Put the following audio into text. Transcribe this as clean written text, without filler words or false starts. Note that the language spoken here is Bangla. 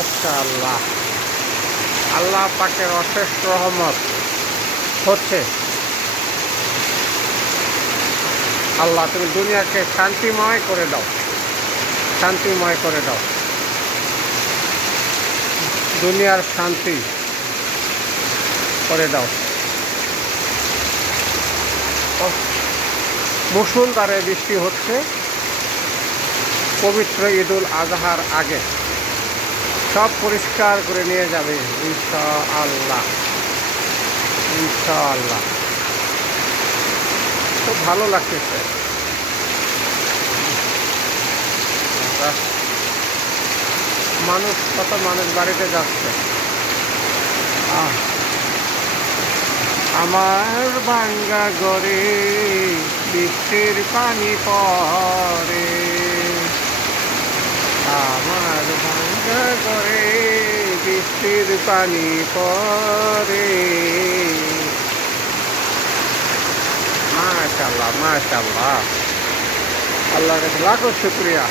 মাশাআল্লাহ, আল্লাহ পাকের অশেষ রহমত হচ্ছে। আল্লাহ তুমি দুনিয়াকে শান্তিময় করে দাও, শান্তিময় করে দাও, দুনিয়ার শান্তি করে দাও। মুষলধারে বৃষ্টি হচ্ছে পবিত্র ঈদুল আজহার আগে, সব পরিষ্কার করে নিয়ে যাবে ইনশাআল্লাহ, ইনশাআল্লাহ। খুব ভালো লাগতেছে। কত মানুষ বাড়িতে যাচ্ছে। আমার ভাঙ্গা ঘরে বৃষ্টির পানি পড়ে, আমার ভাঙ্গা ঘরে বৃষ্টির পানি পড়ে। মাশাআল্লাহ, মাশাআল্লাহ, আল্লাহর লাখো শুকরিয়া।